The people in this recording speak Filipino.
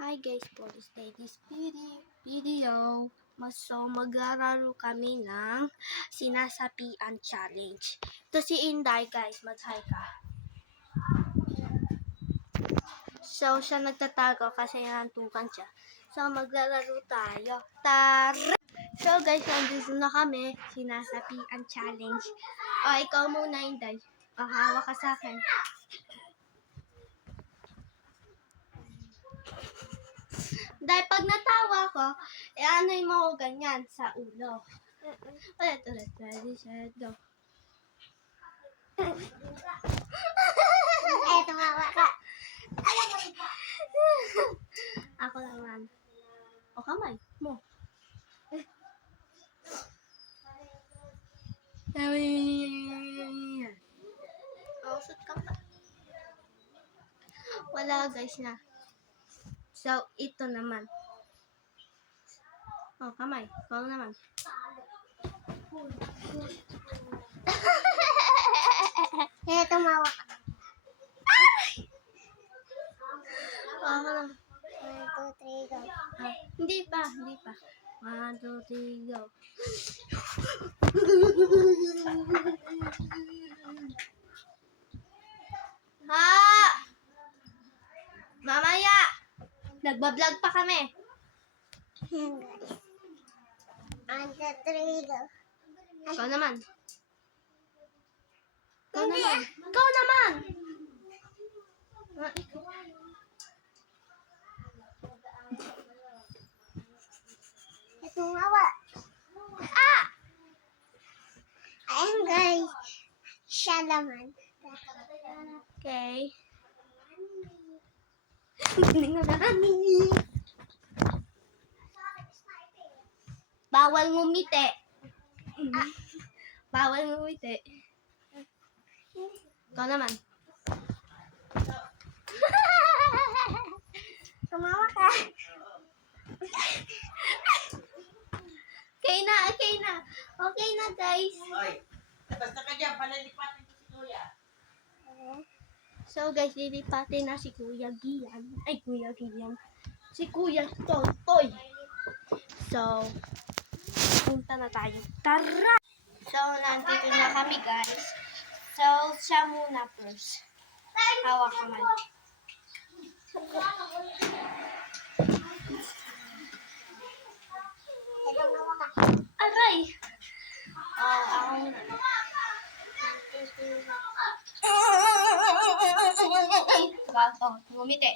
Hi guys, for this video, maglalaro kami ng sinasapian challenge. Ito si Inday guys, mag-hi ka. So, siya nagtatago kasi nantukan siya. So, maglalaro tayo. Tara! So guys, nandito na kami, sinasapian challenge. Ikaw muna Inday. Hawak ka sa akin. Dahil pag natawa ko, ano'y mo ko ganyan sa ulo. Ulit. Ready, set, go. Tumawa ka. Ako naman. O kamay mo. Ausot ka pa. Wala guys na. So, ito naman. Kamay. Ikaw naman. Tumawa ka. Ako naman. 1, 2, 3, go. Hindi pa. 1, 2, 3, go. Mamaya! Nagbablog pa kami. 1, 2, 3, go. Ikaw naman. Hindi. Ikaw naman! Tumawa. Ayan guys. Siya naman. Okay. Bawal ngumiti. Bawal ngumiti. Ikaw naman. Tumawa ka. Okay na guys. Oy, basta ka dyan, palilipatin ko si Kuya. So guys, lilipatin na si Kuya Gian. Ay, Kuya Gian. Si Kuya Totoy. So, punta na tayo. Tara! So, nandito na kami guys. So, siya muna first. Hawak kamay. Tumawa ka. Aray! Ako muna. Ngumiti.